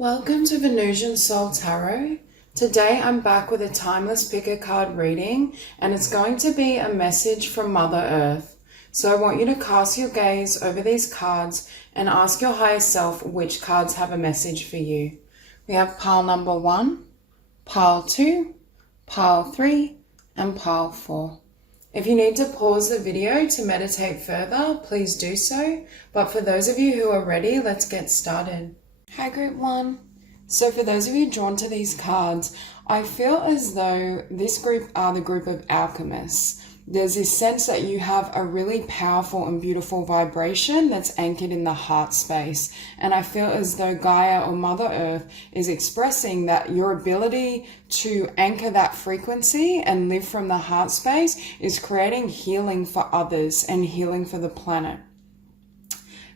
Welcome to Venusian Soul Tarot. Today I'm back with a timeless pick a card reading, and it's going to be a message from Mother Earth. So I want you to cast your gaze over these cards and ask your higher self which cards have a message for you. We have pile number 1, pile 2, pile 3, and pile 4. If you need to pause the video to meditate further, please do so. But for those of you who are ready, let's get started. Hi Group 1. So for those of you drawn to these cards, I feel as though this group are the group of alchemists. There's this sense that you have a really powerful and beautiful vibration that's anchored in the heart space. And I feel as though Gaia or Mother Earth is expressing that your ability to anchor that frequency and live from the heart space is creating healing for others and healing for the planet.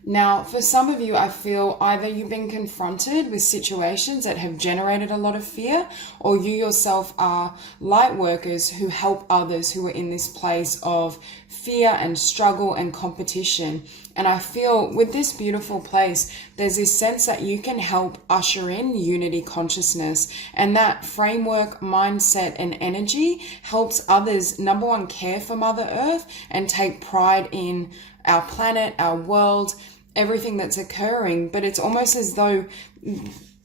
Now, for some of you, I feel either you've been confronted with situations that have generated a lot of fear, or you yourself are light workers who help others who are in this place of fear and struggle and competition. And I feel with this beautiful place, there's this sense that you can help usher in unity consciousness. And that framework, mindset, and energy helps others, number one, care for Mother Earth and take pride in our planet, our world, everything that's occurring. But it's almost as though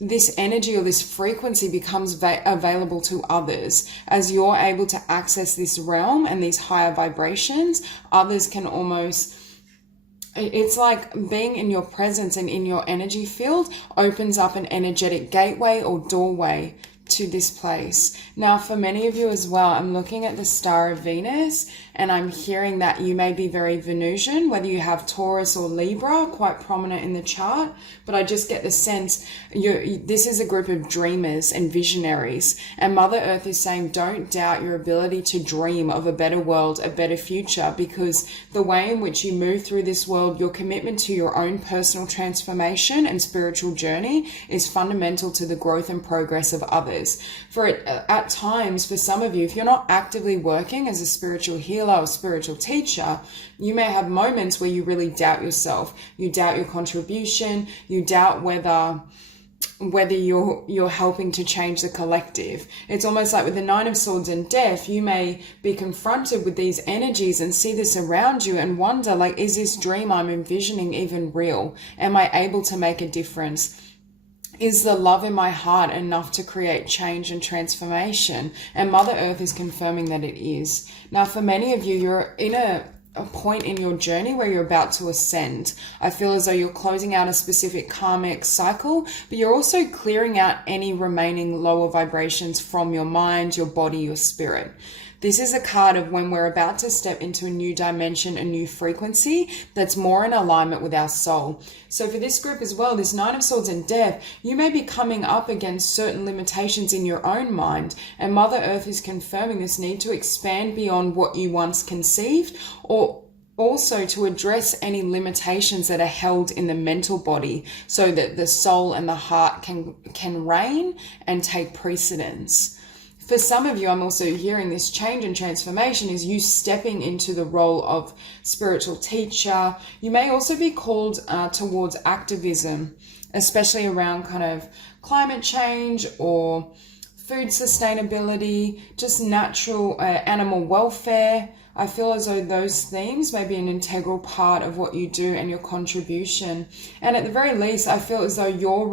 this energy or this frequency becomes available to others. As you're able to access this realm and these higher vibrations, others can almost, it's like being in your presence and in your energy field opens up an energetic gateway or doorway to this place. Now, for many of you as well, I'm looking at the star of Venus and I'm hearing that you may be very Venusian, whether you have Taurus or Libra quite prominent in the chart. But I just get the sense this is a group of dreamers and visionaries. And Mother Earth is saying, don't doubt your ability to dream of a better world, a better future, because the way in which you move through this world, your commitment to your own personal transformation and spiritual journey is fundamental to the growth and progress of others. For it, at times, for some of you, if you're not actively working as a spiritual healer or spiritual teacher, you may have moments where you really doubt yourself. You doubt your contribution. You doubt whether you're helping to change the collective. It's almost like with the Nine of Swords and Death, you may be confronted with these energies and see this around you and wonder, like, is this dream I'm envisioning even real? Am I able to make a difference? Is the love in my heart enough to create change and transformation? And Mother Earth is confirming that it is. Now, for many of you, you're in a point in your journey where you're about to ascend. I feel as though you're closing out a specific karmic cycle, but you're also clearing out any remaining lower vibrations from your mind, your body, your spirit. This is a card of when we're about to step into a new dimension, a new frequency that's more in alignment with our soul. So for this group as well, this Nine of Swords and Death, you may be coming up against certain limitations in your own mind. And Mother Earth is confirming this need to expand beyond what you once conceived, or also to address any limitations that are held in the mental body so that the soul and the heart can reign and take precedence. For some of you, I'm also hearing this change and transformation is you stepping into the role of spiritual teacher. You may also be called towards activism, especially around kind of climate change or food sustainability, just natural animal welfare. I feel as though those themes may be an integral part of what you do and your contribution. And at the very least, I feel as though your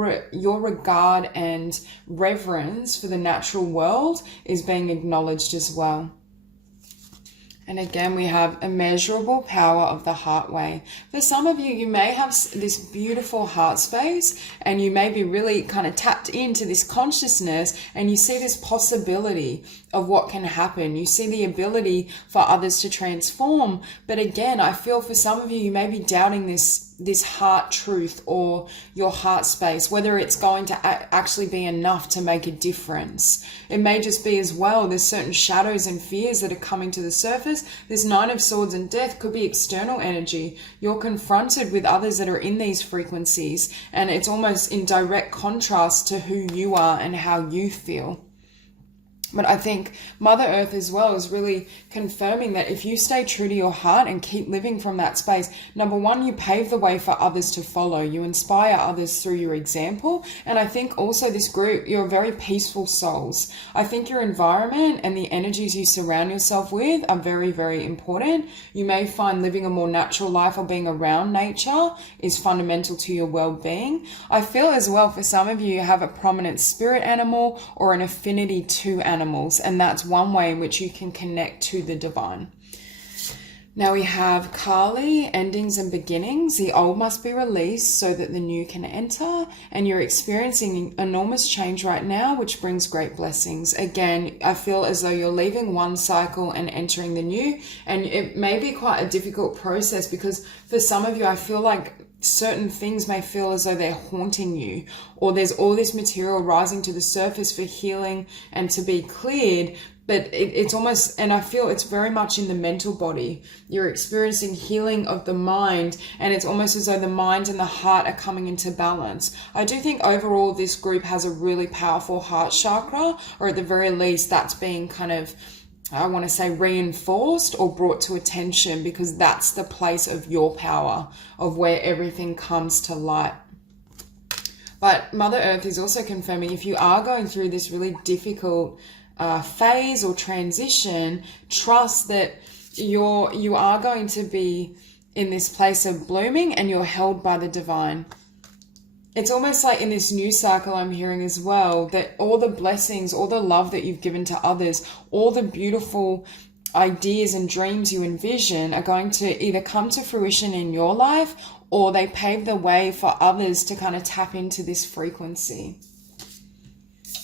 regard and reverence for the natural world is being acknowledged as well. And again, we have immeasurable power of the heart way. For some of you, you may have this beautiful heart space and you may be really kind of tapped into this consciousness and you see this possibility of what can happen. You see the ability for others to transform. But again, I feel for some of you, you may be doubting this heart truth or your heart space, whether it's going to actually be enough to make a difference. It may just be as well, there's certain shadows and fears that are coming to the surface. This Nine of Swords and Death could be external energy. You're confronted with others that are in these frequencies, and it's almost in direct contrast to who you are and how you feel. But I think Mother Earth as well is really confirming that if you stay true to your heart and keep living from that space, number one, you pave the way for others to follow. You inspire others through your example. And I think also this group, you're very peaceful souls. I think your environment and the energies you surround yourself with are very, very important. You may find living a more natural life or being around nature is fundamental to your well-being. I feel as well for some of you have a prominent spirit animal or an affinity to animals, and that's one way in which you can connect to the divine. Now we have Kali, endings and beginnings. The old must be released so that the new can enter, and you're experiencing enormous change right now, which brings great blessings. Again, I feel as though you're leaving one cycle and entering the new, and it may be quite a difficult process because for some of you, I feel like certain things may feel as though they're haunting you, or there's all this material rising to the surface for healing and to be cleared, but it's almost, and I feel it's very much in the mental body. You're experiencing healing of the mind, and it's almost as though the mind and the heart are coming into balance. I do think overall this group has a really powerful heart chakra, or at the very least that's being kind of, I want to say, reinforced or brought to attention, because that's the place of your power, of where everything comes to light. But Mother Earth is also confirming if you are going through this really difficult phase or transition, trust that you are going to be in this place of blooming and you're held by the divine. It's almost like in this new cycle I'm hearing as well, that all the blessings, all the love that you've given to others, all the beautiful ideas and dreams you envision are going to either come to fruition in your life, or they pave the way for others to kind of tap into this frequency.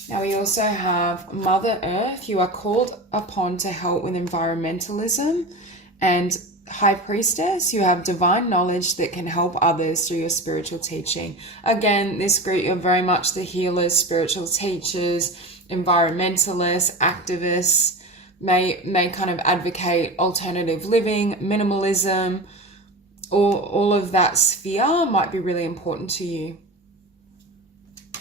Now we also have Mother Earth. You are called upon to help with environmentalism, and High Priestess, you have divine knowledge that can help others through your spiritual teaching. Again, this group, you're very much the healers, spiritual teachers, environmentalists, activists, may kind of advocate alternative living, minimalism, all of that sphere might be really important to you.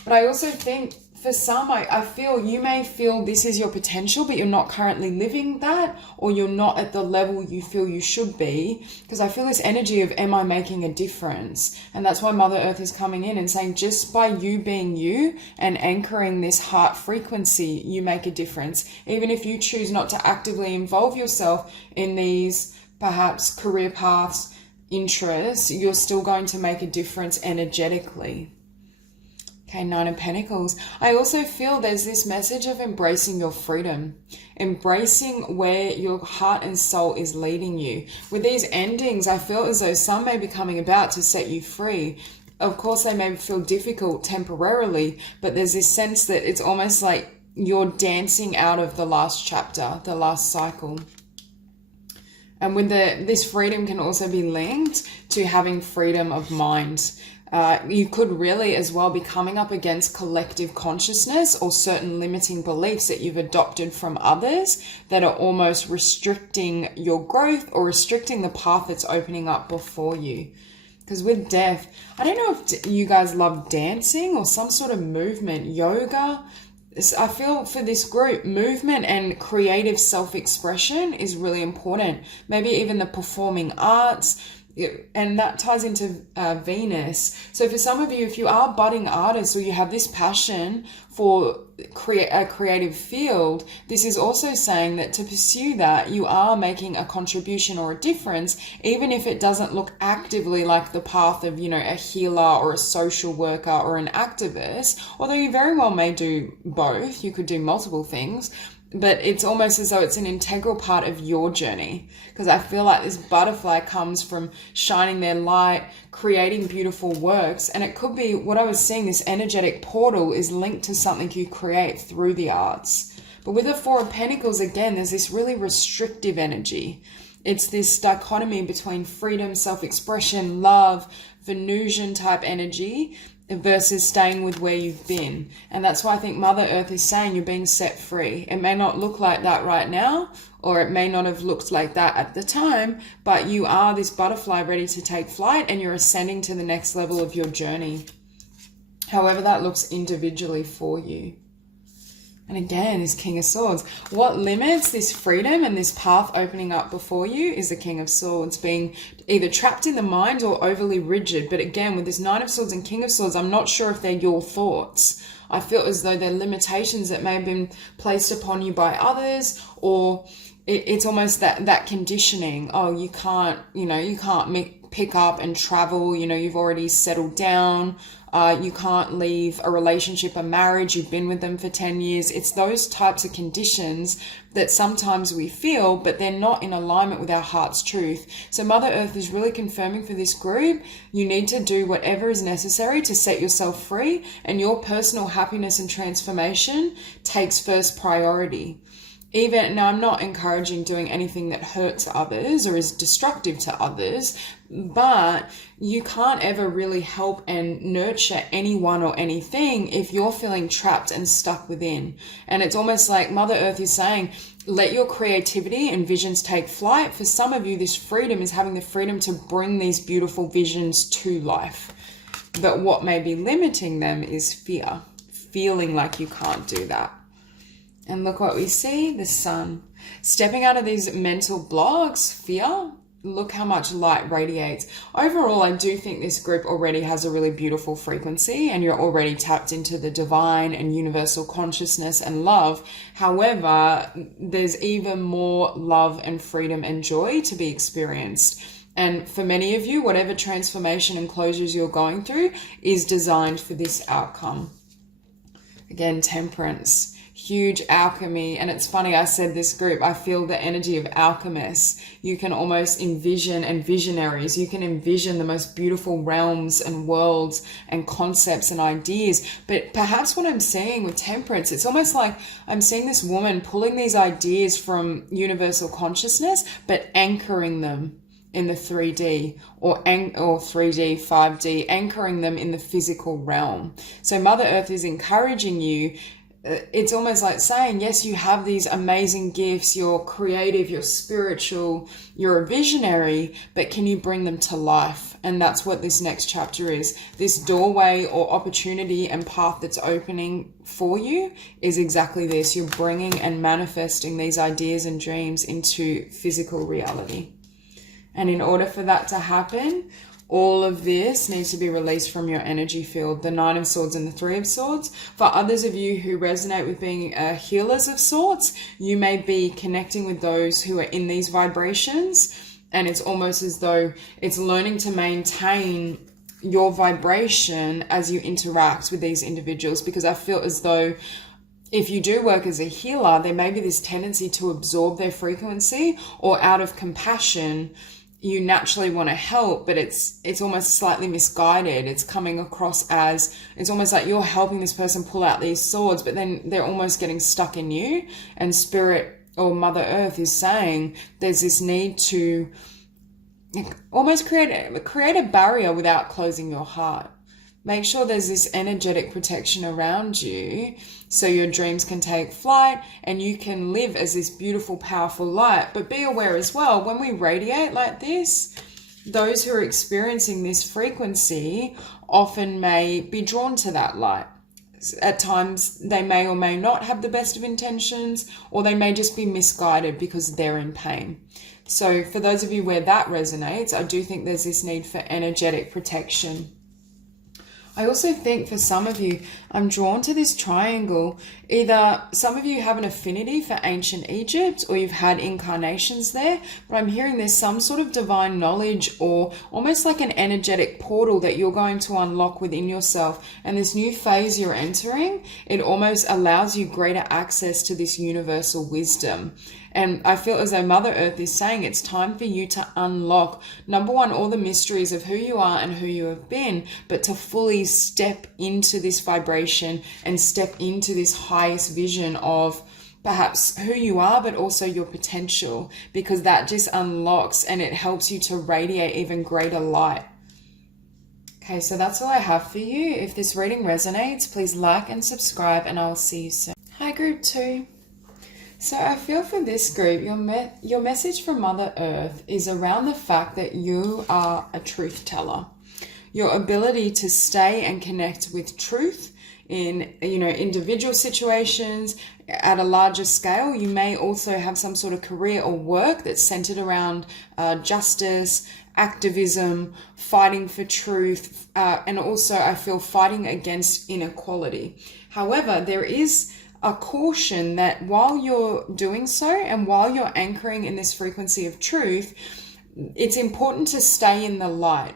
But I also think for some, I feel you may feel this is your potential, but you're not currently living that, or you're not at the level you feel you should be, because I feel this energy of, am I making a difference? And that's why Mother Earth is coming in and saying, just by you being you and anchoring this heart frequency, you make a difference. Even if you choose not to actively involve yourself in these perhaps career paths, interests, you're still going to make a difference energetically. Okay, Nine of Pentacles. I also feel there's this message of embracing your freedom, embracing where your heart and soul is leading you. With these endings, I feel as though some may be coming about to set you free. Of course, they may feel difficult temporarily, but there's this sense that it's almost like you're dancing out of the last chapter, the last cycle. And with this freedom can also be linked to having freedom of mind. You could really as well be coming up against collective consciousness or certain limiting beliefs that you've adopted from others that are almost restricting your growth or restricting the path that's opening up before you. Because with death, I don't know if you guys love dancing or some sort of movement, yoga. I feel for this group, movement and creative self-expression is really important. Maybe even the performing arts, and that ties into Venus. So for some of you, if you are budding artists or you have this passion for a creative field, this is also saying that to pursue that, you are making a contribution or a difference, even if it doesn't look actively like the path of, a healer or a social worker or an activist, although you very well may do both. You could do multiple things. But it's almost as though it's an integral part of your journey, because I feel like this butterfly comes from shining their light, creating beautiful works. And it could be what I was seeing, this energetic portal is linked to something you create through the arts. But with the Four of Pentacles, again, there's this really restrictive energy. It's this dichotomy between freedom, self-expression, love, Venusian type energy, versus staying with where you've been. And that's why I think Mother Earth is saying you're being set free. It may not look like that right now, or it may not have looked like that at the time, but you are this butterfly ready to take flight and you're ascending to the next level of your journey. However that looks individually for you. And again, this King of Swords. What limits this freedom and this path opening up before you is the King of Swords, being either trapped in the mind or overly rigid. But again, with this Knight of Swords and King of Swords, I'm not sure if they're your thoughts. I feel as though they're limitations that may have been placed upon you by others, or it's almost that conditioning. Oh, you can't pick up and travel. You've already settled down. You can't leave a relationship, a marriage. You've been with them for 10 years. It's those types of conditions that sometimes we feel, but they're not in alignment with our heart's truth. So Mother Earth is really confirming for this group, you need to do whatever is necessary to set yourself free, and your personal happiness and transformation takes first priority. Now, I'm not encouraging doing anything that hurts others or is destructive to others, but you can't ever really help and nurture anyone or anything if you're feeling trapped and stuck within. And it's almost like Mother Earth is saying, let your creativity and visions take flight. For some of you, this freedom is having the freedom to bring these beautiful visions to life. But what may be limiting them is fear, feeling like you can't do that. And look what we see, the Sun. Stepping out of these mental blocks, fear, look how much light radiates. Overall, I do think this group already has a really beautiful frequency, and you're already tapped into the divine and universal consciousness and love. However, there's even more love and freedom and joy to be experienced. And for many of you, whatever transformation and closures you're going through is designed for this outcome. Again, Temperance. Huge alchemy. And it's funny, I said this group, I feel the energy of alchemists. You can almost envision, and visionaries, you can envision the most beautiful realms and worlds and concepts and ideas. But perhaps what I'm seeing with Temperance, it's almost like I'm seeing this woman pulling these ideas from universal consciousness, but anchoring them in the 3D or 3D, 5D, anchoring them in the physical realm. So Mother Earth is encouraging you. It's almost like saying, yes, you have these amazing gifts, you're creative, you're spiritual, you're a visionary, but can you bring them to life? And that's what this next chapter is. This doorway or opportunity and path that's opening for you is exactly this. You're bringing and manifesting these ideas and dreams into physical reality. And in order for that to happen, all of this needs to be released from your energy field, the Nine of Swords and the Three of Swords. For others of you who resonate with being healers of sorts, you may be connecting with those who are in these vibrations, and it's almost as though it's learning to maintain your vibration as you interact with these individuals, because I feel as though if you do work as a healer, there may be this tendency to absorb their frequency, or out of compassion, you naturally want to help, but it's almost slightly misguided. It's coming across as, it's almost like you're helping this person pull out these swords, but then they're almost getting stuck in you. And Spirit or Mother Earth is saying there's this need to almost create a barrier without closing your heart. Make sure there's this energetic protection around you so your dreams can take flight and you can live as this beautiful, powerful light. But be aware as well, when we radiate like this, those who are experiencing this frequency often may be drawn to that light. At times, they may or may not have the best of intentions, or they may just be misguided because they're in pain. So for those of you where that resonates, I do think there's this need for energetic protection. I also think for some of you, I'm drawn to this triangle. Either some of you have an affinity for ancient Egypt, or you've had incarnations there, but I'm hearing there's some sort of divine knowledge or almost like an energetic portal that you're going to unlock within yourself. And this new phase you're entering, it almost allows you greater access to this universal wisdom. And I feel as though Mother Earth is saying it's time for you to unlock, number one, all the mysteries of who you are and who you have been, but to fully step into this vibration and step into this highest vision of perhaps who you are, but also your potential, because that just unlocks and it helps you to radiate even greater light. Okay, so that's all I have for you. If this reading resonates, please like and subscribe, and I'll see you soon. Hi, Group 2. So I feel for this group, your message from Mother Earth is around the fact that you are a truth teller. Your ability to stay and connect with truth in, you know, individual situations. At a larger scale, you may also have some sort of career or work that's centered around justice, activism, fighting for truth, and also I feel fighting against inequality. However, there is a caution that while you're doing so and while you're anchoring in this frequency of truth, it's important to stay in the light.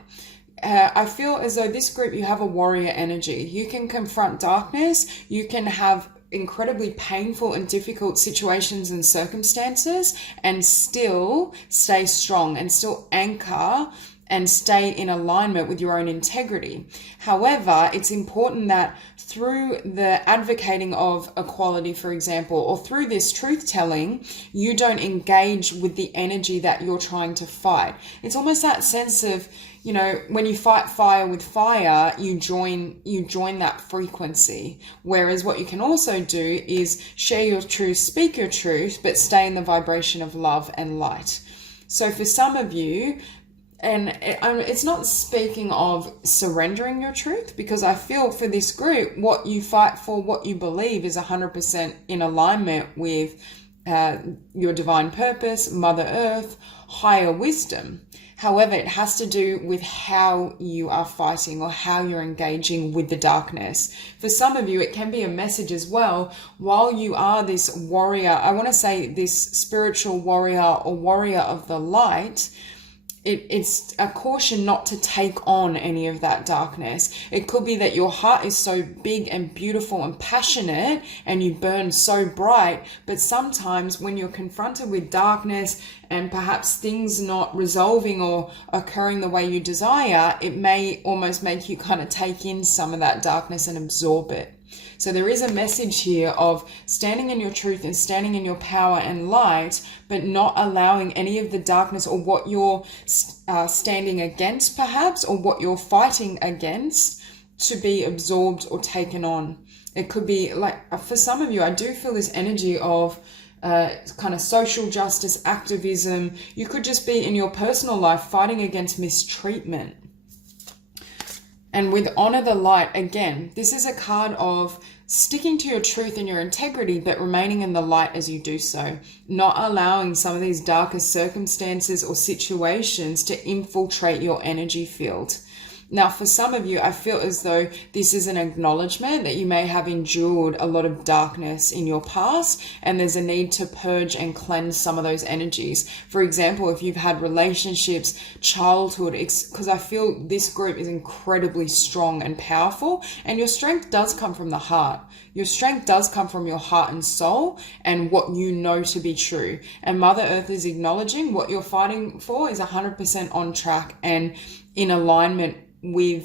I feel as though this group, you have a warrior energy. You can confront darkness. You can have incredibly painful and difficult situations and circumstances and still stay strong and still anchor and stay in alignment with your own integrity. However, it's important that through the advocating of equality, for example, or through this truth telling, you don't engage with the energy that you're trying to fight. It's almost that sense of, you know, when you fight fire with fire, you join that frequency. Whereas what you can also do is share your truth, speak your truth, but stay in the vibration of love and light. So for some of you, and it's not speaking of surrendering your truth, because I feel for this group, what you fight for, what you believe is 100% in alignment with your divine purpose, Mother Earth, higher wisdom. However, it has to do with how you are fighting or how you're engaging with the darkness. For some of you, it can be a message as well. While you are this warrior, I want to say this spiritual warrior or warrior of the light, it's a caution not to take on any of that darkness. It could be that your heart is so big and beautiful and passionate and you burn so bright, but sometimes when you're confronted with darkness and perhaps things not resolving or occurring the way you desire, it may almost make you kind of take in some of that darkness and absorb it. So there is a message here of standing in your truth and standing in your power and light, but not allowing any of the darkness or what you're standing against perhaps, or what you're fighting against, to be absorbed or taken on. It could be like, for some of you, I do feel this energy of kind of social justice, activism. You could just be in your personal life fighting against mistreatment. And with Honor the Light, again, this is a card of sticking to your truth and your integrity, but remaining in the light as you do so. Not allowing some of these darker circumstances or situations to infiltrate your energy field. Now, for some of you, I feel as though this is an acknowledgement that you may have endured a lot of darkness in your past, and there's a need to purge and cleanse some of those energies. For example, if you've had relationships, childhood, because I feel this group is incredibly strong and powerful, and your strength does come from the heart. Your strength does come from your heart and soul and what you know to be true. And Mother Earth is acknowledging what you're fighting for is 100% on track and in alignment with,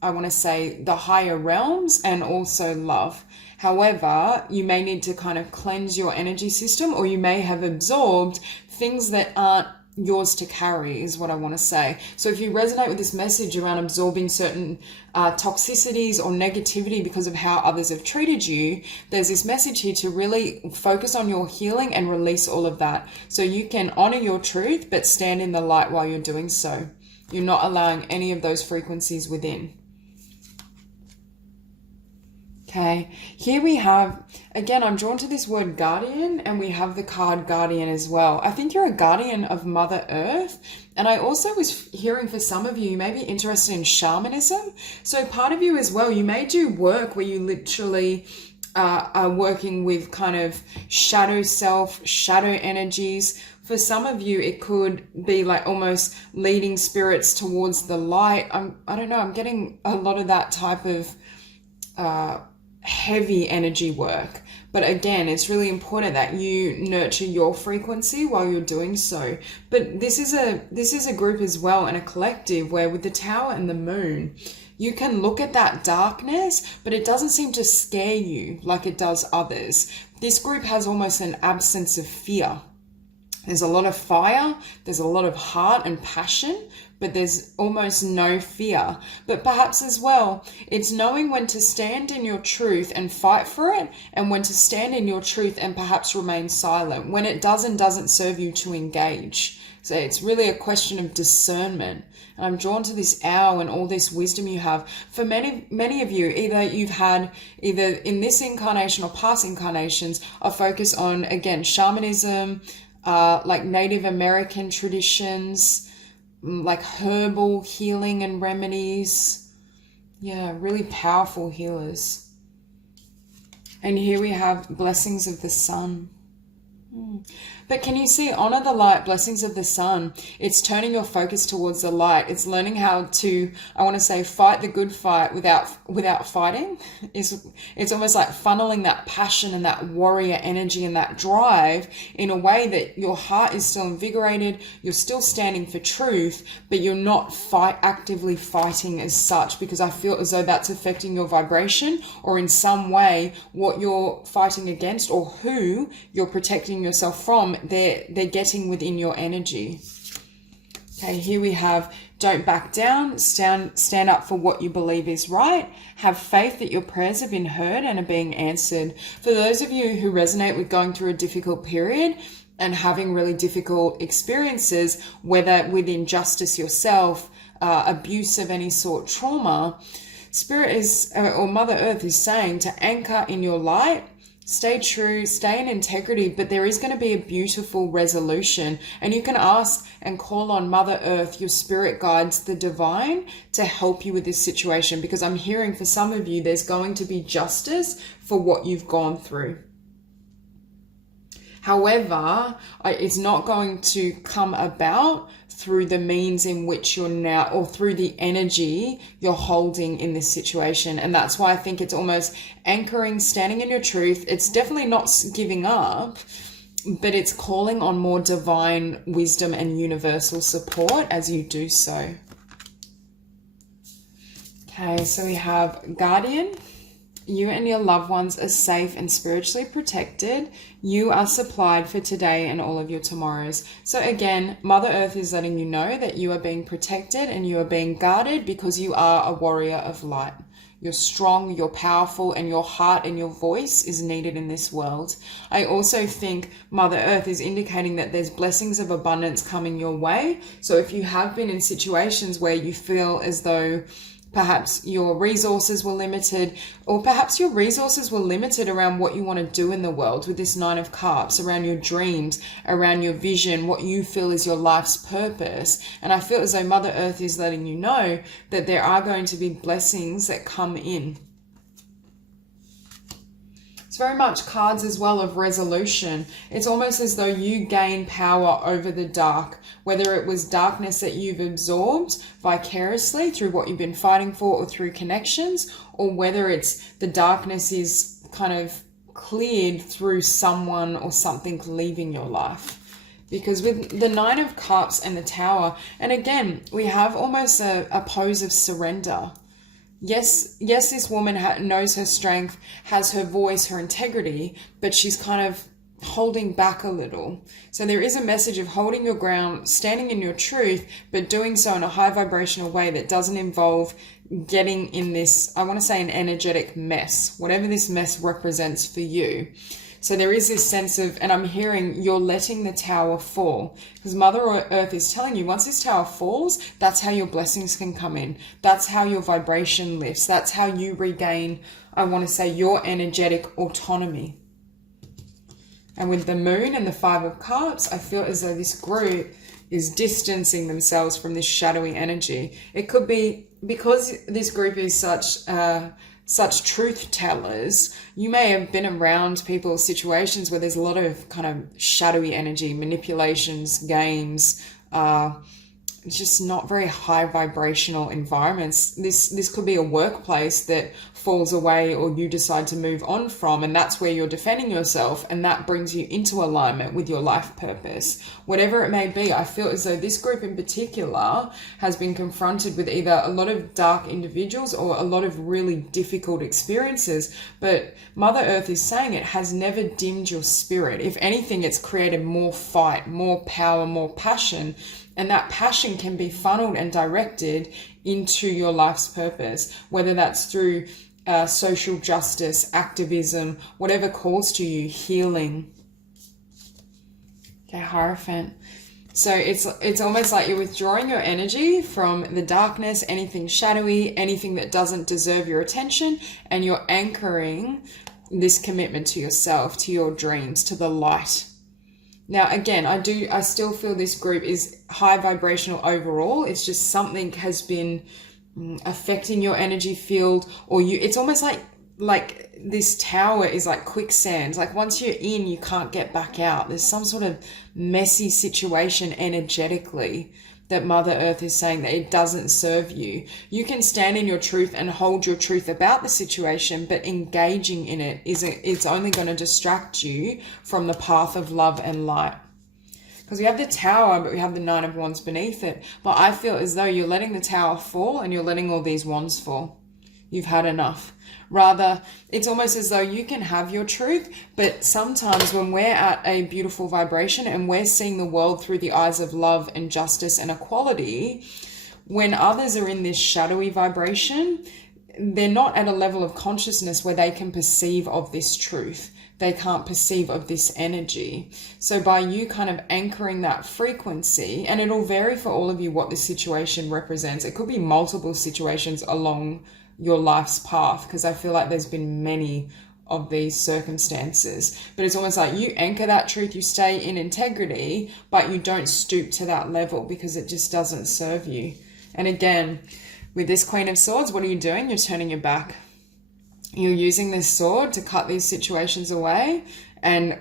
I want to say, the higher realms and also love. However, you may need to kind of cleanse your energy system, or you may have absorbed things that aren't yours to carry, is what I want to say. So if you resonate with this message around absorbing certain toxicities or negativity because of how others have treated you, there's this message here to really focus on your healing and release all of that, so you can honor your truth but stand in the light while you're doing so. You're not allowing any of those frequencies within. Okay, here we have, again, I'm drawn to this word guardian, and we have the card guardian as well. I think you're a guardian of Mother Earth. And I also was hearing for some of you, you may be interested in shamanism. So part of you as well, you may do work where you literally are working with kind of shadow self, shadow energies. For some of you, it could be like almost leading spirits towards the light. I don't know, I'm getting a lot of that type of heavy energy work. But again, it's really important that you nurture your frequency while you're doing so. But this is a group as well, and a collective where with the Tower and the Moon, you can look at that darkness, but it doesn't seem to scare you like it does others. This group has almost an absence of fear. There's a lot of fire, there's a lot of heart and passion, but there's almost no fear. But perhaps as well, it's knowing when to stand in your truth and fight for it, and when to stand in your truth and perhaps remain silent, when it does and doesn't serve you to engage. So it's really a question of discernment. And I'm drawn to this owl and all this wisdom you have. For many of you, you've had either in this incarnation or past incarnations, a focus on, again, shamanism, like Native American traditions, like herbal healing and remedies. Yeah, really powerful healers. And here we have blessings of the sun. But can you see, honor the light, blessings of the sun? It's turning your focus towards the light. It's learning how to, I want to say, fight the good fight without fighting. It's almost like funneling that passion and that warrior energy and that drive in a way that your heart is still invigorated. You're still standing for truth, but you're not actively fighting as such, because I feel as though that's affecting your vibration, or in some way what you're fighting against or who you're protecting yourself from, they're getting within your energy. Okay, here we have, don't back down, stand up for what you believe is right, have faith that your prayers have been heard and are being answered. For those of you who resonate with going through a difficult period and having really difficult experiences, whether with injustice yourself, abuse of any sort, trauma, Spirit is, or Mother Earth is saying to anchor in your light. Stay true, stay in integrity, but there is going to be a beautiful resolution. And you can ask and call on Mother Earth, your spirit guides, the divine, to help you with this situation. Because I'm hearing for some of you, there's going to be justice for what you've gone through. However, it's not going to come about through the means in which you're now, or through the energy you're holding in this situation. And that's why I think it's almost anchoring, standing in your truth. It's definitely not giving up, but it's calling on more divine wisdom and universal support as you do so. Okay, so we have Guardian. You and your loved ones are safe and spiritually protected. You are supplied for today and all of your tomorrows. So again, Mother Earth is letting you know that you are being protected and you are being guarded because you are a warrior of light. You're strong, you're powerful, and your heart and your voice is needed in this world. I also think Mother Earth is indicating that there's blessings of abundance coming your way. So if you have been in situations where you feel as though perhaps your resources were limited, or perhaps your resources were limited around what you want to do in the world with this Nine of Cups, around your dreams, around your vision, what you feel is your life's purpose. And I feel as though Mother Earth is letting you know that there are going to be blessings that come in. It's very much cards as well of resolution. It's almost as though you gain power over the dark, whether it was darkness that you've absorbed vicariously through what you've been fighting for or through connections, or whether it's the darkness is kind of cleared through someone or something leaving your life. Because with the Nine of Cups and the Tower, and again, we have almost a pose of surrender. Yes, this woman knows her strength, has her voice, her integrity, but she's kind of holding back a little. So there is a message of holding your ground, standing in your truth, but doing so in a high vibrational way that doesn't involve getting in this, I want to say, an energetic mess, whatever this mess represents for you. So there is this sense of, and I'm hearing you're letting the tower fall, because Mother Earth is telling you once this tower falls, that's how your blessings can come in. That's how your vibration lifts. That's how you regain, I want to say, your energetic autonomy. And with the Moon and the Five of Cups, I feel as though this group is distancing themselves from this shadowy energy. It could be because this group is such truth tellers, you may have been around people's situations where there's a lot of kind of shadowy energy, manipulations, games, just not very high vibrational environments. This could be a workplace that falls away or you decide to move on from, and that's where you're defending yourself, and that brings you into alignment with your life purpose. Whatever it may be, I feel as though this group in particular has been confronted with either a lot of dark individuals or a lot of really difficult experiences, but Mother Earth is saying it has never dimmed your spirit. If anything, it's created more fight, more power, more passion, and that passion can be funneled and directed into your life's purpose, whether that's through social justice, activism, whatever calls to you, healing. Okay, Hierophant. So it's almost like you're withdrawing your energy from the darkness, anything shadowy, anything that doesn't deserve your attention, and you're anchoring this commitment to yourself, to your dreams, to the light. Now, again, I still feel this group is high vibrational overall. It's just something has been affecting your energy field, or it's almost like this tower is like quicksand. Like once you're in, you can't get back out. There's some sort of messy situation energetically that Mother Earth is saying that it doesn't serve you. You can stand in your truth and hold your truth about the situation, but engaging in it it's only going to distract you from the path of love and light. Because we have the tower, but we have the Nine of Wands beneath it. But I feel as though you're letting the tower fall and you're letting all these wands fall. You've had enough. Rather, it's almost as though you can have your truth, but sometimes when we're at a beautiful vibration and we're seeing the world through the eyes of love and justice and equality, when others are in this shadowy vibration, they're not at a level of consciousness where they can perceive of this truth. They can't perceive of this energy. So by you kind of anchoring that frequency, and it'll vary for all of you what this situation represents. It could be multiple situations along your life's path, because I feel like there's been many of these circumstances, but it's almost like you anchor that truth, you stay in integrity, but you don't stoop to that level because it just doesn't serve you. And again, with this Queen of Swords, what are you doing? You're turning your back. You're using this sword to cut these situations away, and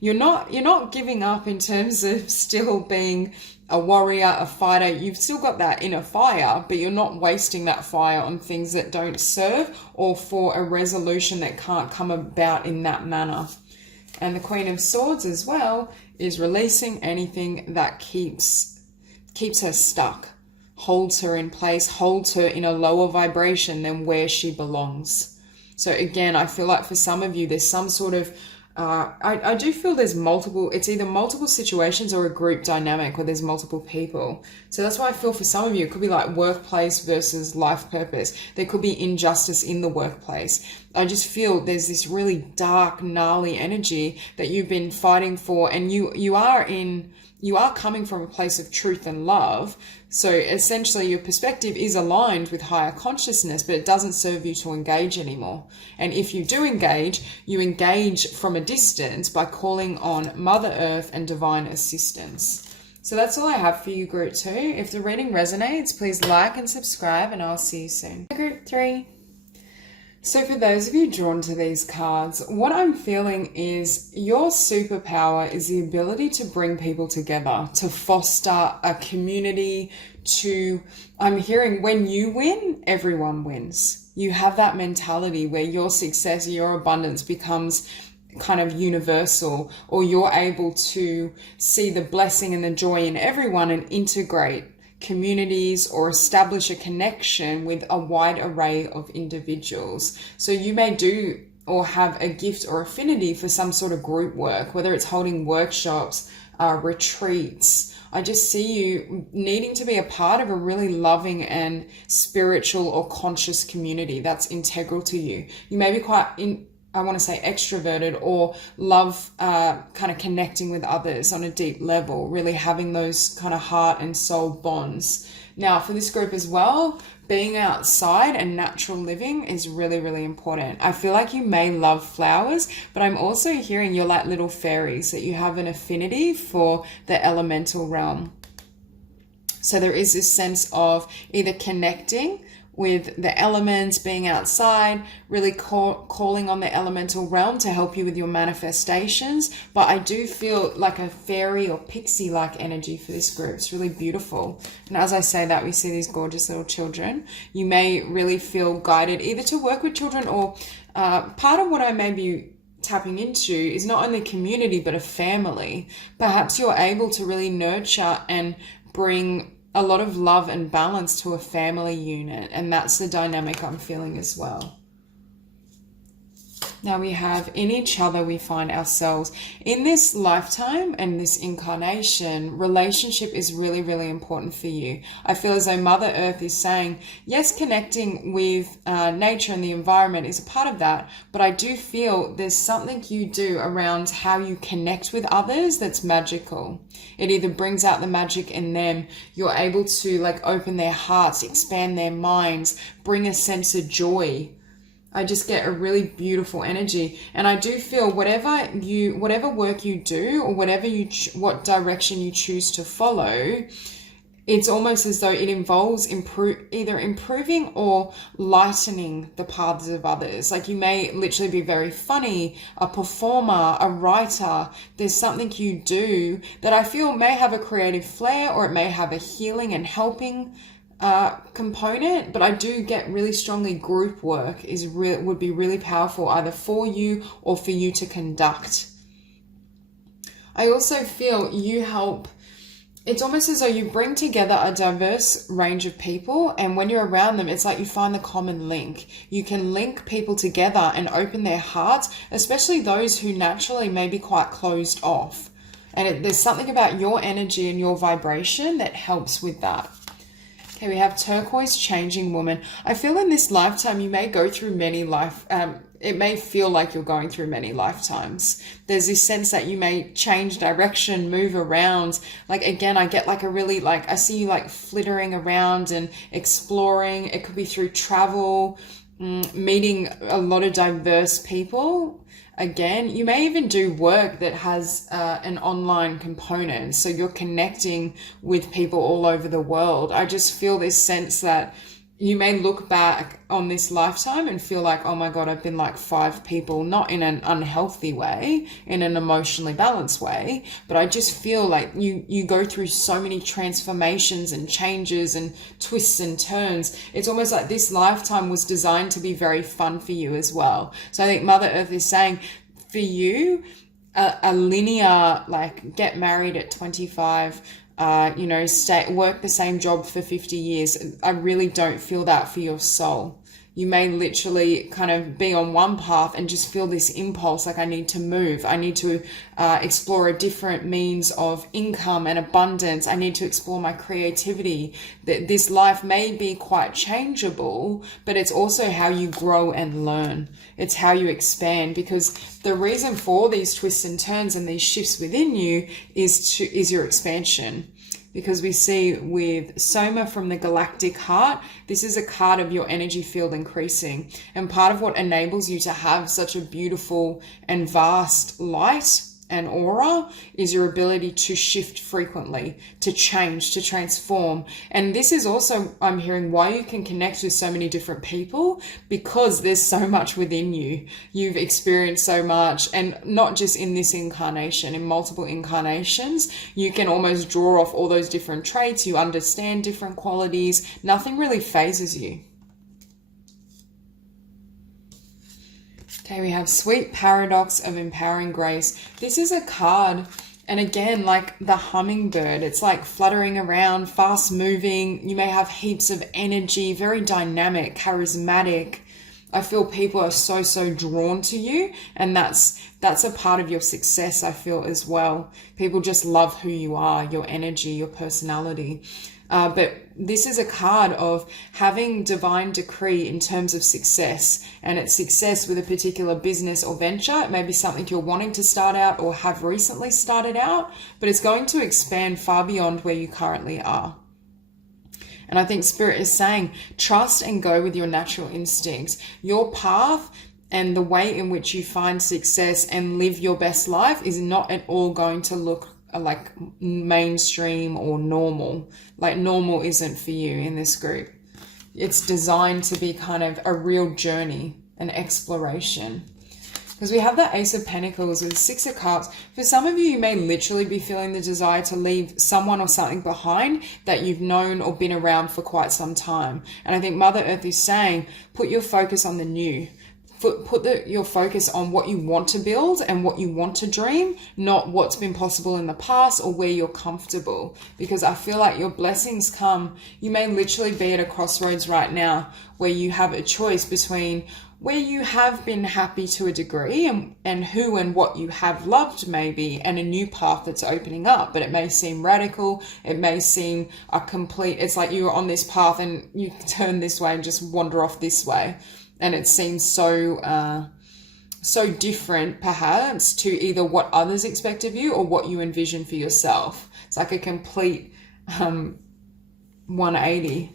you're not giving up in terms of still being a warrior, a fighter. You've still got that inner fire, but you're not wasting that fire on things that don't serve or for a resolution that can't come about in that manner. And the Queen of Swords as well is releasing anything that keeps her stuck, holds her in place, holds her in a lower vibration than where she belongs. So again, I feel like for some of you, there's some sort of I do feel there's multiple, it's either multiple situations or a group dynamic where there's multiple people. So that's why I feel for some of you, it could be like workplace versus life purpose. There could be injustice in the workplace. I just feel there's this really dark, gnarly energy that you've been fighting for, and you are coming from a place of truth and love. So essentially your perspective is aligned with higher consciousness, but it doesn't serve you to engage anymore. And if you do engage, you engage from a distance by calling on Mother Earth and divine assistance. So that's all I have for you, Group 2. If the reading resonates, please like and subscribe, and I'll see you soon. Group 3. So for those of you drawn to these cards, what I'm feeling is your superpower is the ability to bring people together, to foster a community, I'm hearing when you win, everyone wins. You have that mentality where your success, your abundance becomes kind of universal, or you're able to see the blessing and the joy in everyone and integrate communities or establish a connection with a wide array of individuals. So you may do or have a gift or affinity for some sort of group work, whether it's holding workshops, retreats. I just see you needing to be a part of a really loving and spiritual or conscious community that's integral to you. You may be quite I want to say extroverted, or love kind of connecting with others on a deep level, really having those kind of heart and soul bonds. Now for this group as well, being outside and natural living is really, really important. I feel like you may love flowers, but I'm also hearing you're like little fairies, that you have an affinity for the elemental realm. So there is this sense of either connecting with the elements, being outside, really calling on the elemental realm to help you with your manifestations. But I do feel like a fairy or pixie-like energy for this group. It's really beautiful. And as I say that, we see these gorgeous little children. You may really feel guided either to work with children, or part of what I may be tapping into is not only community, but a family. Perhaps you're able to really nurture and bring a lot of love and balance to a family unit, and that's the dynamic I'm feeling as well. Now we have in each other we find ourselves. In this lifetime and this incarnation, relationship is really, really important for you. I feel as though Mother Earth is saying, yes, connecting with nature and the environment is a part of that, but I do feel there's something you do around how you connect with others that's magical. It either brings out the magic in them, you're able to like open their hearts, expand their minds, bring a sense of joy. I just get a really beautiful energy, and I do feel whatever work you do or what direction you choose to follow, it's almost as though it involves either improving or lightening the paths of others. Like you may literally be very funny, a performer, a writer. There's something you do that I feel may have a creative flair, or it may have a healing and helping component, but I do get really strongly group work would be really powerful, either for you or for you to conduct. I also feel you help. It's almost as though you bring together a diverse range of people, and when you're around them, it's like you find the common link. You can link people together and open their hearts, especially those who naturally may be quite closed off. And there's something about your energy and your vibration that helps with that. Okay, we have turquoise changing woman. I feel in this lifetime you may go through it may feel like you're going through many lifetimes. There's this sense that you may change direction, move around. Like again, I get like a really I see you like flittering around and exploring. It could be through travel, meeting a lot of diverse people. Again, you may even do work that has an online component, so you're connecting with people all over the world. I just feel this sense that you may look back on this lifetime and feel like, oh my God, I've been like 5 people, not in an unhealthy way, in an emotionally balanced way, but I just feel like you go through so many transformations and changes and twists and turns. It's almost like this lifetime was designed to be very fun for you as well. So I think Mother Earth is saying for you, a linear, like get married at 25, work the same job for 50 years. I really don't feel that for your soul. You may literally kind of be on one path and just feel this impulse, like I need to move. I need to explore a different means of income and abundance. I need to explore my creativity. This life may be quite changeable, but it's also how you grow and learn. It's how you expand, because the reason for these twists and turns and these shifts within you is your expansion. Because we see with Soma from the galactic heart, this is a card of your energy field increasing. And part of what enables you to have such a beautiful and vast light and aura is your ability to shift frequently, to change, to transform. And this is also, I'm hearing, why you can connect with so many different people, because there's so much within you. You've experienced so much, and not just in this incarnation, in multiple incarnations, you can almost draw off all those different traits. You understand different qualities. Nothing really phases you. Okay, we have Sweet Paradox of Empowering Grace. This is a card, and again, like the hummingbird, it's like fluttering around, fast moving. You may have heaps of energy, very dynamic, charismatic. I feel people are so drawn to you, and that's a part of your success, I feel, as well. People just love who you are, your energy, your personality. But this is a card of having divine decree in terms of success, and it's success with a particular business or venture. It may be something you're wanting to start out or have recently started out, but it's going to expand far beyond where you currently are. And I think Spirit is saying, trust and go with your natural instincts. Your path and the way in which you find success and live your best life is not at all going to look like mainstream or normal. Like normal isn't for you in this group. It's designed to be kind of a real journey, an exploration. Because we have the Ace of Pentacles with 6 of Cups. For some of you, you may literally be feeling the desire to leave someone or something behind that you've known or been around for quite some time. And I think Mother Earth is saying, put your focus on the new. Put your focus on what you want to build and what you want to dream, not what's been possible in the past or where you're comfortable. Because I feel like your blessings come, you may literally be at a crossroads right now where you have a choice between where you have been happy to a degree, and who and what you have loved maybe, and a new path that's opening up. But it may seem radical, it may seem it's like you're on this path and you turn this way and just wander off this way, and it seems so different perhaps to either what others expect of you or what you envision for yourself. It's like a complete 180.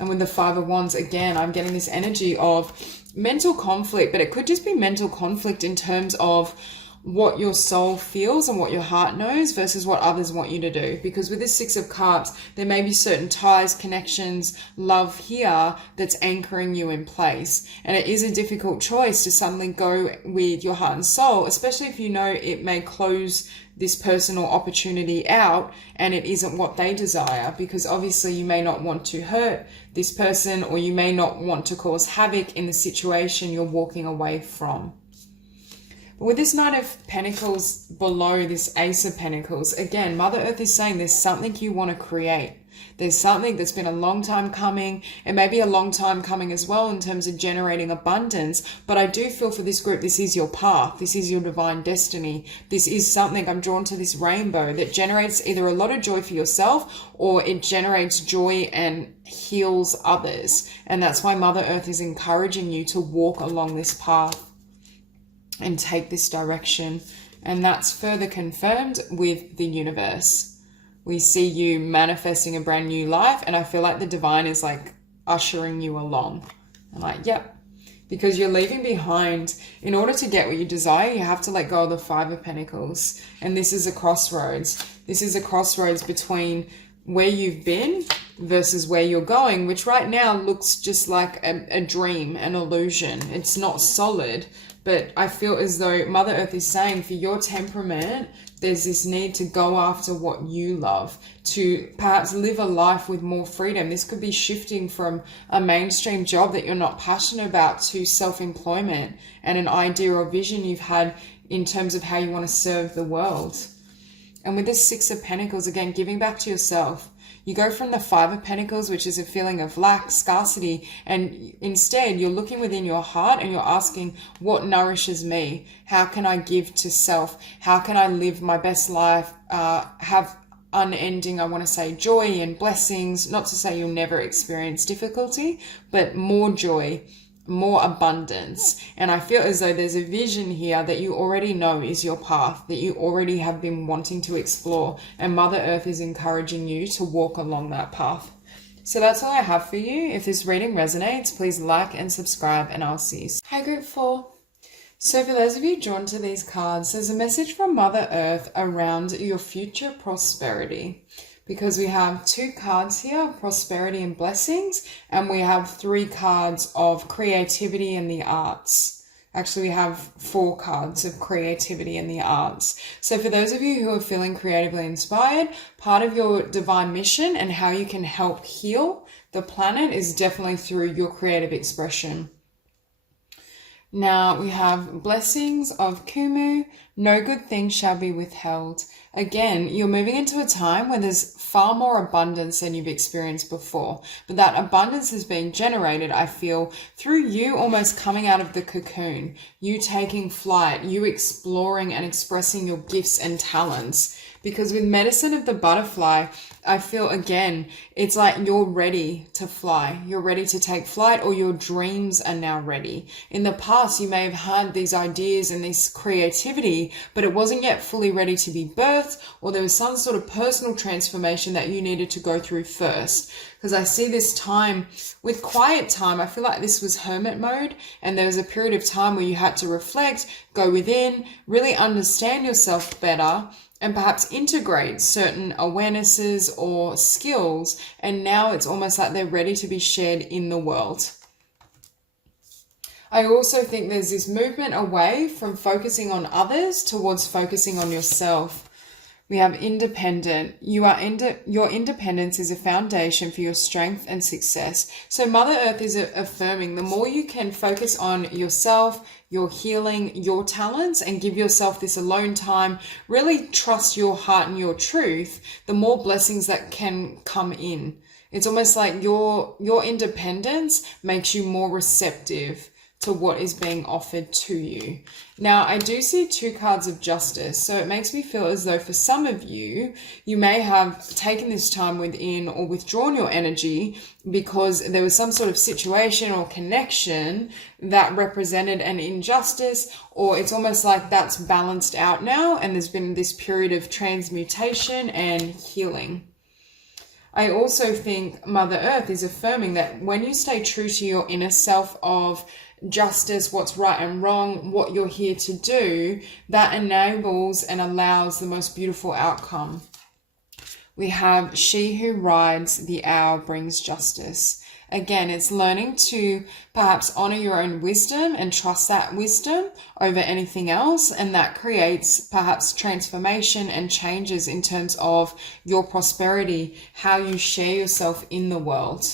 And with the Five of Wands, again, I'm getting this energy of mental conflict, but it could just be mental conflict in terms of what your soul feels and what your heart knows versus what others want you to do. Because with this Six of Cups, there may be certain ties, connections, love here that's anchoring you in place. And it is a difficult choice to suddenly go with your heart and soul, especially if you know it may close this personal opportunity out and it isn't what they desire, because obviously you may not want to hurt this person, or you may not want to cause havoc in the situation you're walking away from. But with this Knight of Pentacles below this Ace of Pentacles, again, Mother Earth is saying there's something you want to create. There's something that's been a long time coming. It may be a long time coming as well in terms of generating abundance, but I do feel for this group, this is your path. This is your divine destiny. This is something, I'm drawn to this rainbow that generates either a lot of joy for yourself, or it generates joy and heals others. And that's why Mother Earth is encouraging you to walk along this path and take this direction. And that's further confirmed with the universe. We see you manifesting a brand new life, and I feel like the divine is like ushering you along. I'm like, yep, because you're leaving behind, in order to get what you desire, you have to let go of the Five of Pentacles. And this is a crossroads. This is a crossroads between where you've been versus where you're going, which right now looks just like a dream, an illusion. It's not solid, but I feel as though Mother Earth is saying for your temperament, there's this need to go after what you love, to perhaps live a life with more freedom. This could be shifting from a mainstream job that you're not passionate about to self-employment and an idea or vision you've had in terms of how you want to serve the world. And with this Six of Pentacles, again, giving back to yourself. You go from the Five of Pentacles, which is a feeling of lack, scarcity, and instead you're looking within your heart and you're asking, what nourishes me? How can I give to self? How can I live my best life, have unending, I want to say, joy and blessings? Not to say you'll never experience difficulty, but more joy, more abundance. And I feel as though there's a vision here that you already know is your path, that you already have been wanting to explore, and Mother Earth is encouraging you to walk along that path. So that's all I have for you. If this reading resonates, please like and subscribe, and I'll see you soon. Hi Group 4. So for those of you drawn to these cards, there's a message from Mother Earth around your future prosperity. Because we have 2 cards here, prosperity and blessings, and we have 3 cards of creativity and the arts. Actually, we have 4 cards of creativity and the arts. So for those of you who are feeling creatively inspired, part of your divine mission and how you can help heal the planet is definitely through your creative expression. Now we have blessings of Kumu, no good thing shall be withheld. Again, you're moving into a time where there's far more abundance than you've experienced before. But that abundance is being generated, I feel, through you almost coming out of the cocoon, you taking flight, you exploring and expressing your gifts and talents. Because with Medicine of the Butterfly, I feel again, it's like you're ready to fly. You're ready to take flight, or your dreams are now ready. In the past, you may have had these ideas and this creativity, but it wasn't yet fully ready to be birthed, or there was some sort of personal transformation that you needed to go through first. Because I see this time with quiet time, I feel like this was hermit mode, and there was a period of time where you had to reflect, go within, really understand yourself better, and perhaps integrate certain awarenesses or skills, and now it's almost like they're ready to be shared in the world. I also think there's this movement away from focusing on others towards focusing on yourself. We have independent. Your independence is a foundation for your strength and success. So Mother Earth is affirming the more you can focus on yourself, your healing, your talents, and give yourself this alone time, really trust your heart and your truth, the more blessings that can come in. It's almost like your independence makes you more receptive to what is being offered to you. Now, I do see 2 cards of justice, so it makes me feel as though for some of you, you may have taken this time within or withdrawn your energy because there was some sort of situation or connection that represented an injustice, or it's almost like that's balanced out now and there's been this period of transmutation and healing. I also think Mother Earth is affirming that when you stay true to your inner self of justice, what's right and wrong, what you're here to do, that enables and allows the most beautiful outcome. We have she who rides the owl brings justice. Again, it's learning to perhaps honor your own wisdom and trust that wisdom over anything else. And that creates perhaps transformation and changes in terms of your prosperity, how you share yourself in the world.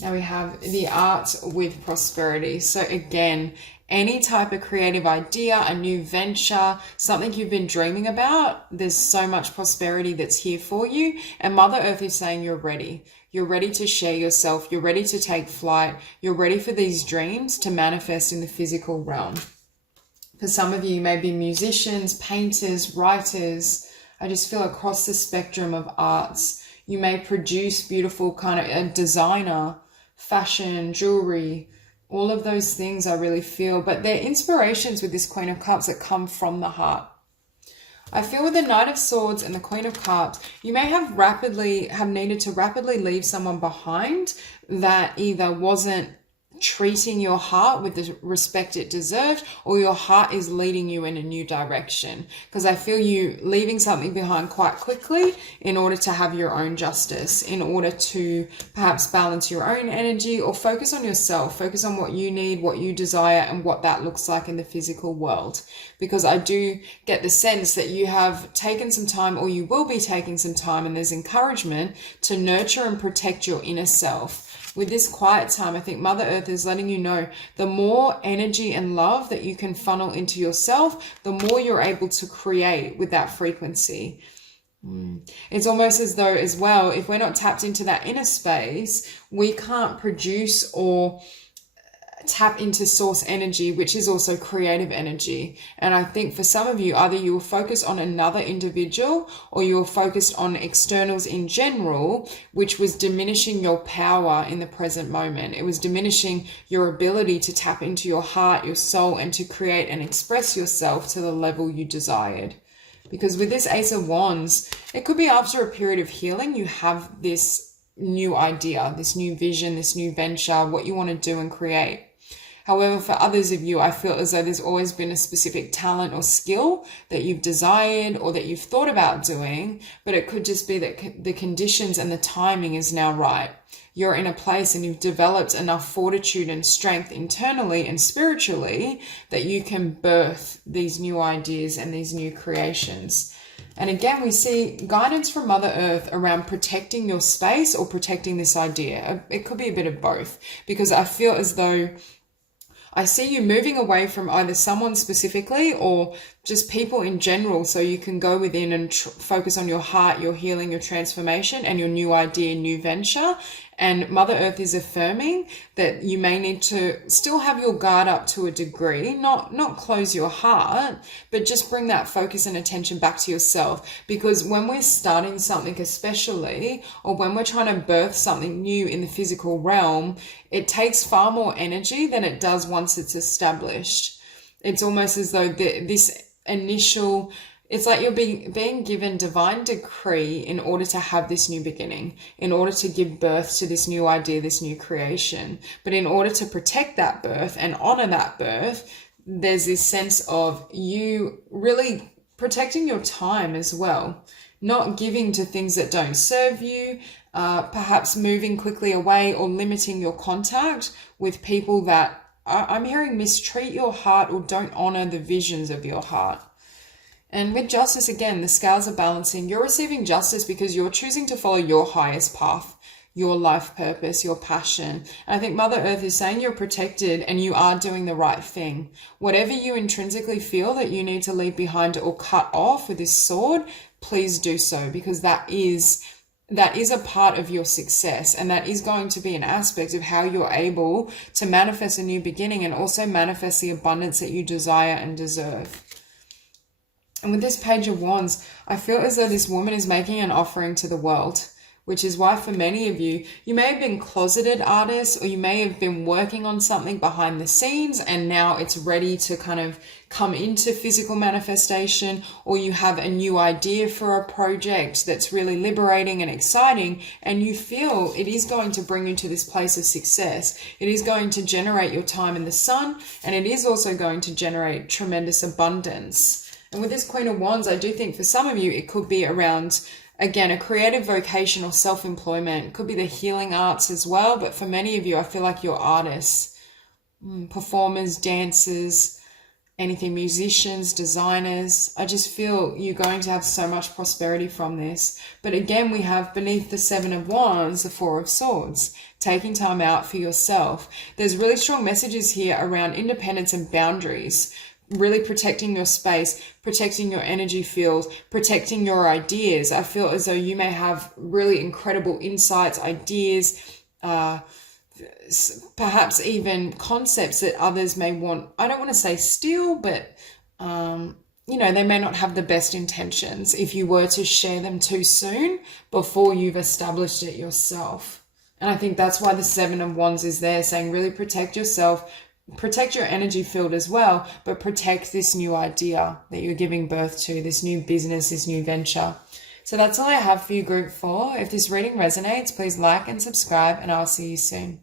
Now we have the art with prosperity. So again, any type of creative idea, a new venture, something you've been dreaming about, there's so much prosperity that's here for you. And Mother Earth is saying you're ready. You're ready to share yourself. You're ready to take flight. You're ready for these dreams to manifest in the physical realm. For some of you, maybe musicians, painters, writers. I just feel across the spectrum of arts. You may produce beautiful kind of a designer, fashion, jewelry, all of those things I really feel, but they're inspirations with this Queen of Cups that come from the heart. I feel with the Knight of Swords and the Queen of Cups, you may have needed to rapidly leave someone behind that either wasn't treating your heart with the respect it deserved, or your heart is leading you in a new direction. Because I feel you leaving something behind quite quickly in order to have your own justice, in order to perhaps balance your own energy or focus on yourself, focus on what you need, what you desire, and what that looks like in the physical world. Because I do get the sense that you have taken some time, or you will be taking some time, and there's encouragement to nurture and protect your inner self. With this quiet time, I think Mother Earth is letting you know the more energy and love that you can funnel into yourself, the more you're able to create with that frequency. It's almost as though as well, if we're not tapped into that inner space, we can't produce or tap into source energy, which is also creative energy. And I think for some of you, either you will focus on another individual, or you will focus on externals in general, which was diminishing your power in the present moment. It was diminishing your ability to tap into your heart, your soul, and to create and express yourself to the level you desired. Because with this Ace of Wands, it could be after a period of healing, you have this new idea, this new vision, this new venture, what you want to do and create. However, for others of you, I feel as though there's always been a specific talent or skill that you've desired or that you've thought about doing, but it could just be that the conditions and the timing is now right. You're in a place and you've developed enough fortitude and strength internally and spiritually that you can birth these new ideas and these new creations. And again, we see guidance from Mother Earth around protecting your space or protecting this idea. It could be a bit of both, because I feel as though I see you moving away from either someone specifically or just people in general, so you can go within and focus on your heart, your healing, your transformation, and your new idea, new venture. And Mother Earth is affirming that you may need to still have your guard up to a degree, not close your heart, but just bring that focus and attention back to yourself. Because when we're starting something especially, or when we're trying to birth something new in the physical realm, it takes far more energy than it does once it's established. It's almost as though this initial, it's like you're being given divine decree in order to have this new beginning, in order to give birth to this new idea, this new creation. But in order to protect that birth and honor that birth, there's this sense of you really protecting your time as well, not giving to things that don't serve you, perhaps moving quickly away or limiting your contact with people that I'm hearing mistreat your heart or don't honor the visions of your heart. And with justice, again, the scales are balancing. You're receiving justice because you're choosing to follow your highest path, your life purpose, your passion. And I think Mother Earth is saying you're protected and you are doing the right thing. Whatever you intrinsically feel that you need to leave behind or cut off with this sword, please do so, because that is that is a part of your success, and that is going to be an aspect of how you're able to manifest a new beginning and also manifest the abundance that you desire and deserve. And with this Page of Wands, I feel as though this woman is making an offering to the world, which is why for many of you, you may have been closeted artists, or you may have been working on something behind the scenes and now it's ready to kind of come into physical manifestation, or you have a new idea for a project that's really liberating and exciting, and you feel it is going to bring you to this place of success. It is going to generate your time in the sun, and it is also going to generate tremendous abundance. And with this Queen of Wands, I do think for some of you, it could be around, again, a creative vocation or self-employment. It could be the healing arts as well. But for many of you, I feel like you're artists, performers, dancers, anything, musicians, designers. I just feel you're going to have so much prosperity from this. But again, we have beneath the Seven of Wands, the Four of Swords, taking time out for yourself. There's really strong messages here around independence and boundaries. Really protecting your space, protecting your energy field, protecting your ideas. I feel as though you may have really incredible insights, ideas, perhaps even concepts that others may want, I don't want to say steal, but, they may not have the best intentions if you were to share them too soon before you've established it yourself. And I think that's why the Seven of Wands is there, saying really protect yourself, protect your energy field as well, but protect this new idea that you're giving birth to, this new business, this new venture. So that's all I have for you, Group 4. If this reading resonates, please like and subscribe, and I'll see you soon.